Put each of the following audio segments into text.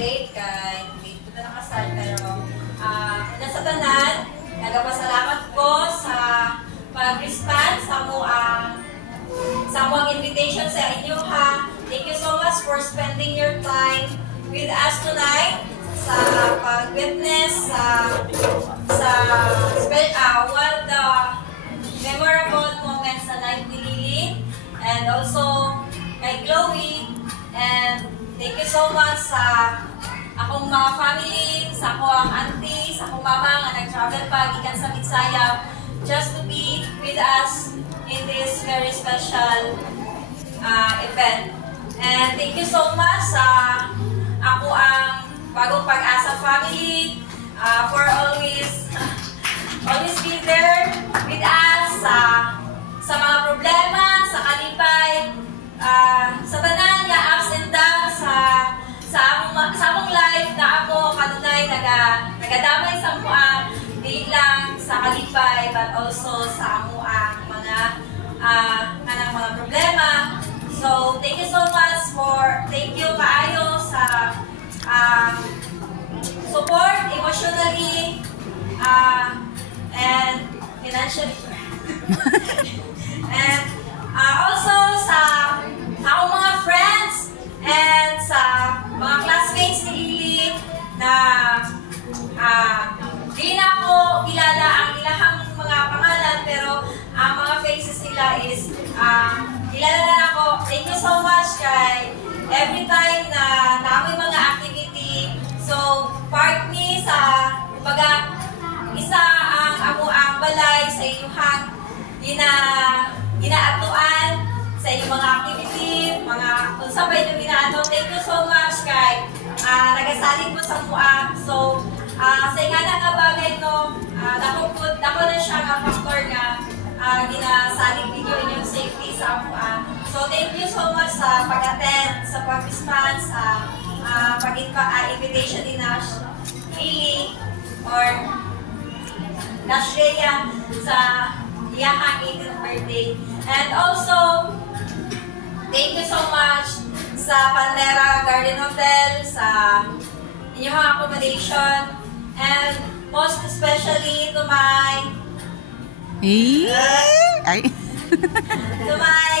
late kay late ko na nakasal pero nasa tanan, nagapasalamat ko sa pag-respond sa mo invitation sa inyo ha. Thank you so much for spending your time with us tonight sa pag-witness sa one of the memorable moments sa night ni Lily and also kay Chloe. And thank you so much sa akong mga family, sa akong auntie, sa akong mama nga nag-travel pa gikan sa Bisaya just to be with us in this very special event. And thank you so much sa ako ang Bagong Pag-asa family for always be there with us sa mga problema, sa kalipay, sa tanan nga ups and downs sa among life na ako kanunay nagadamay sa amuang dili lang sa kalipay but also sa amuang mga kanang mga problema. So thank you so much thank you kaayo sa support emotionally and financially. And also sa akong mga friends and sa mga classmates ni Lily na hindi na ako kilala ang ilahang mga pangalan pero ang mga faces nila is kilala na ako. Thank you so much kay every time na namin mga activity so part me sa kumbaga isa ang balay sa inyong ginaatuan sa inyong mga activity, mga kung sabay nyo ginaano. Thank you so much kay nagasaling po sa mua. So, sa ingana nga bagay no, dako na siya nga factor nga ginasaling video inyong safety sa mua. So, thank you so much sa pag-attend, sa pag-response, sa invitation ni Nash, Lily, or Nash Rhea sa iyahang 18th birthday. And also, thank you so much sa Palmera Garden Hotel, sa inyong accommodation, and most especially to my to my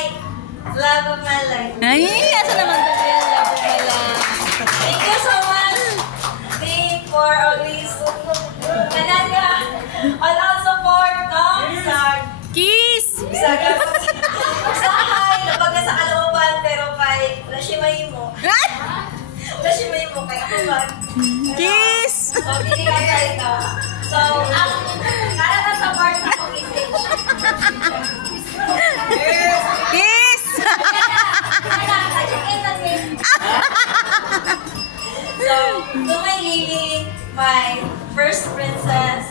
love of my life. Ay, asa naman to yung love of my life? Thank you so much for always all out support, no? Kiss! Usahay, napag na sa Kalooban, pero kay Lashimayin mo. Lashimayin mo, kay ako ba? Kiss! So, hindi ka ito. So, ang karata sa part sa akong message. Kiss! So, to my Lily, my first princess,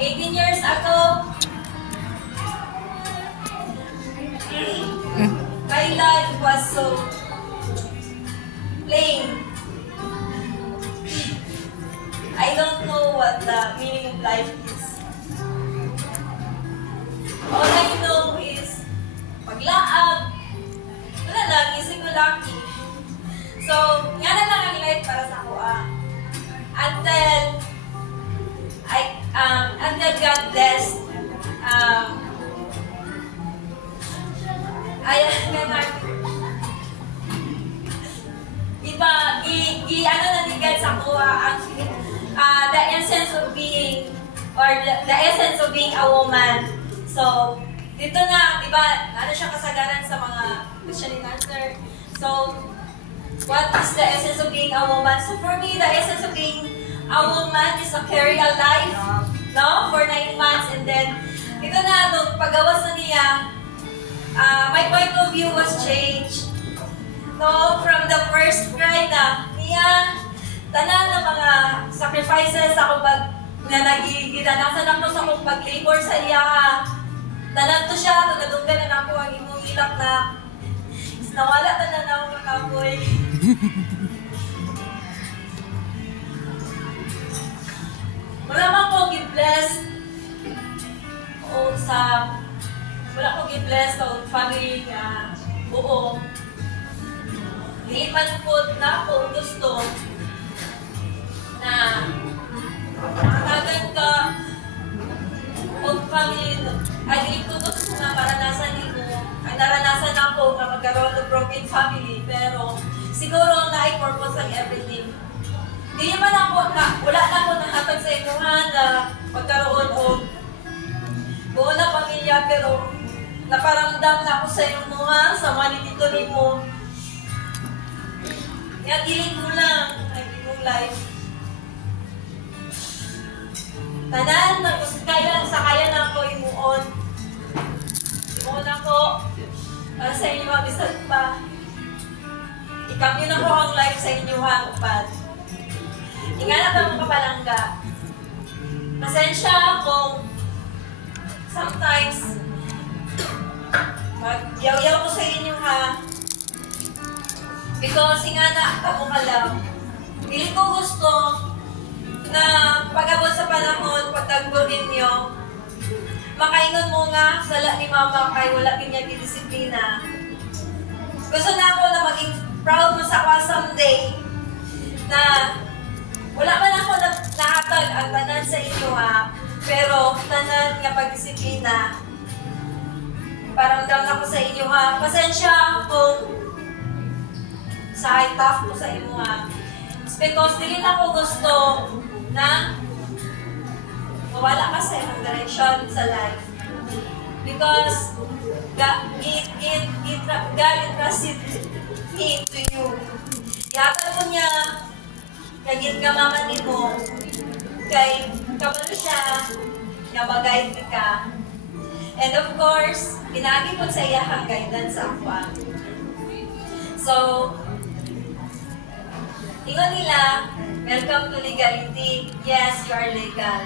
18 years ago, my life was so plain. I don't know what the meaning of life is. All I know is paglaag. Wala lang, isip ko lucky. So, nga na lang ang life para sa ako until God blessed ano na ni God sa ako the essence of being the essence of being a woman. So, dito na, di ba, ano siya kasagaran sa mga question and answer. So, what is the essence of being a woman? So, for me, the essence of being a woman is to carry a life, no, for 9 months. And then, ito na, nung paggawas na niya, my point of view was changed. No, from the first cry na niya, tanan na mga sacrifices ako na nagigidanasan ako sa kong pag-labor sa iya. Tanan to siya, tunadunggan na ako ang imong ilap na nawala tanan na ako makapoy. Wala man ko gi-bless o wala ko gi-bless sa family nga buo. Hindi man po na ako gusto na makatagan ka o family ay dili ko gusto na maranasan nimo. Ay naranasan ako na magkaroon ng broken family, pero siguro na ay purpose ang everything. Di man ako na wala na ako nahatag sa inyo na magkaroon o buo na pamilya, pero naparamdam na ako sa inyo mga sa manitito mo. Kaya diling ko lang ay imong life. Tanan na gusto kaya sa kaya na ako imuon. Imuon ako para sa inyo mabisan pa. Ikamyo na ko ang life sa inyo ha, upad. Ingana ba mo kapalangga? Pasensya kung sometimes magyaw-yaw ko sa inyo ha. Because ingana ako ka lang. Hindi ko gusto na pag-abot sa panahon, pagtagbo ninyo, makaingon mo nga, sala ni mama kay wala kanya disiplina. Gusto na ako na maging proud mo sa ako someday na wala man ako nahatag ang tanan sa inyo ha, pero tanan nga pagdisiplina. Paramdam na ko sa inyo ha. Pasensya kung sa tough ko sa inyo ha. It's because dili na ako gusto na mawala ka sa imong direction sa life. Because God entrusted me to you. Yata mo niya, kagit ka mama ni mo, kay kabalo siya, na mag-guide ka. And of course, pinagi ko sa iyahang guidance ako. So, ingon nila, welcome to legality. Yes, you are legal.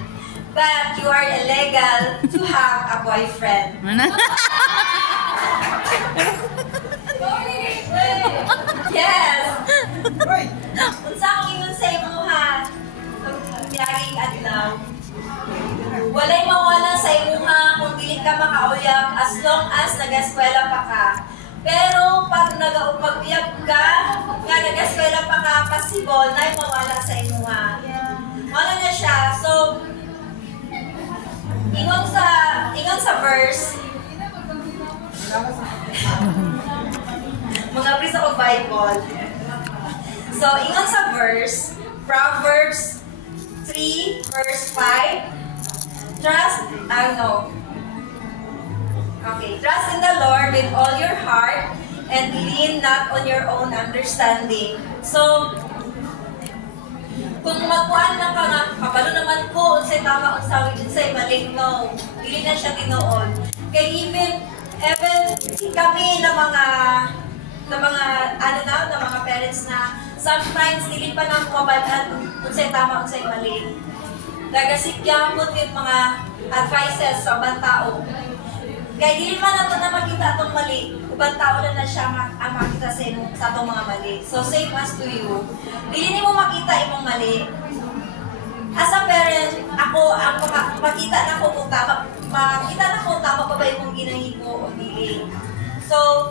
But you are illegal to have a boyfriend. Yes! Unsa ang ingon sa imuha? Pagpiyaging adlaw. Walay mawala sa imuha kung dili ka makauyab as long as nag-eskwela pa ka. Pero pag nag-upagpiyag ka, nga nag-eskwela pa ka, possible na mawala sa imuha. Wala na siya. So, ingon sa verse, mga please ako Bible. So, ingon sa verse, Proverbs 3, verse 5, trust in the Lord with all your heart and lean not on your own understanding. So, kung magkuhan na ka nga, kapalo naman ko, unsay tama, unsay mali, no. Dili na siya tinuon. Kaya even kami na mga parents na sometimes dili pa nang mabalaan unsay tama, unsay mali. Nagasikya mo yung mga advices sa ubang tao. Kaya dili man nato na makita atong mali, ubang tao na siya ang makita sa atong mga mali. So same as to you. Dili mo makita imong mali. As a parent, ako ang makita na ko kung tama pa ba imong ginahimo o dili. So,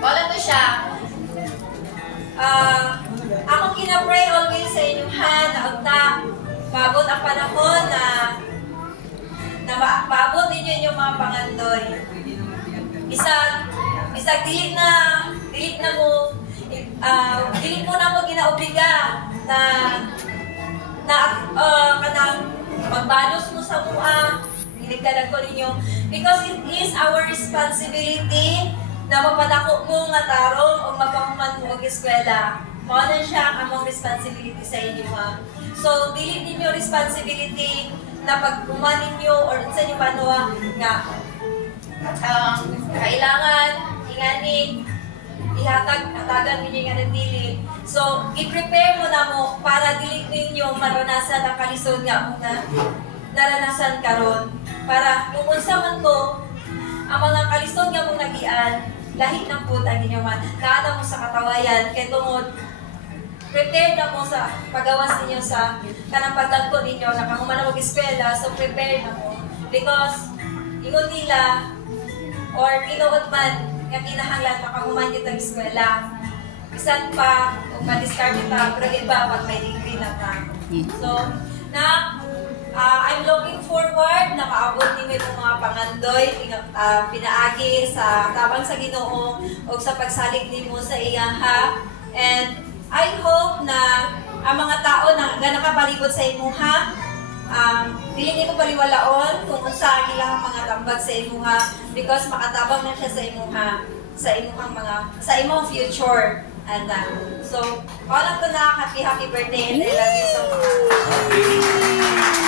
wala to siya. Ako kinapray always sa inyong hand na maabot ang panahon na maabot ninyo inyong mga pangandoy. Bisag dili mo na mo ginaobliga na kanang magbalos mo sa mua, hinigdalag ko ninyo. Because it is our responsibility na mapadako mo nga tarong o mapahuman mo og eskwela. Mao na siya ang among responsibility sa inyo ha. So, dili ninyo responsibility na pag-human ninyo or sa inyo banwa nga kailangan ingani ihatagan ninyo nga nagdili. So, i-prepare mo na mo para dili ninyo maranasan ang kalisod nga na naranasan karon. Para kung unsa man ko ang mga kalisod nga mong nagian, lahi na po ang inyong naada mo sa katawayan kay tungod prepare na mo sa pagawas ninyo sa kanang pagdagko ninyo na kahuman na mag-eskwela, so prepare na mo. Because ingon nila or tinuod man nga kinahanglan makahuman yung eskwela. Bisan pa, kung ma-discard pa, pero iba pag may degree family na ta. So, I'm looking forward na maabot ni itong mga pangandoy, pinaagi sa tabang sa Ginoo o sa pagsalig nimo sa iyaha. And I hope na ang mga tao na nakabalibot sa imuha, dili nimo baliwalaon kung unsa ang ilang mga tambag sa imuha because makatabang na siya sa imong future. And so, all of to na, happy birthday and I love you so much.